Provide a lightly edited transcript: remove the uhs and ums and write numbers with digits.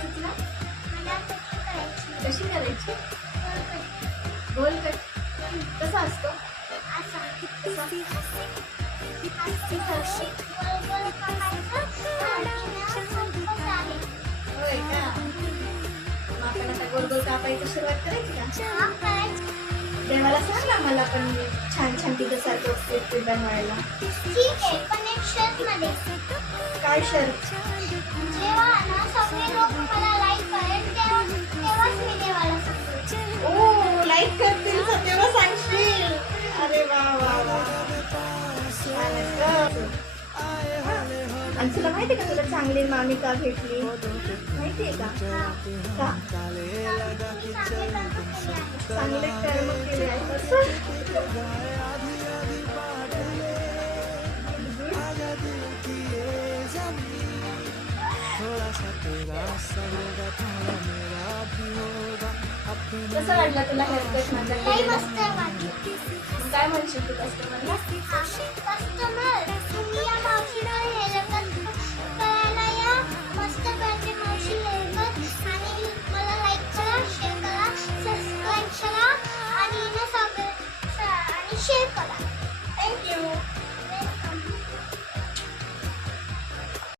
करायचं तुला? कशी करायची? गोल कट. कसा असतो? होय का? मग आपण आता गोल गोल कापायची सुरुवात करायची का? देवाला सांग ना मला पण छान छान तिच्यासारखं स्क्रिप्ट बनवायला. ठीक आहे, पण एक शर्त मध्ये. काय शर्त? जेव्हा ना सगळे लोक मला लाईक करेल तेव्हाच मी देवाला सांगेन. ओ लाईक करतील तर तेव्हा सांगशील. अरे वा वा वा. छानच गं. आणि तुला माहिती का तुला चांगली मामी का भेटली? माहितीये का? का? चांगले कर्म केले आहेत असं? कसं वाटलं तुला हेअरकट माझा? लई मस्त वाटलं. काय म्हणशील तू कस्टमरला? कस्टमर, तुम्ही या मावशीला हे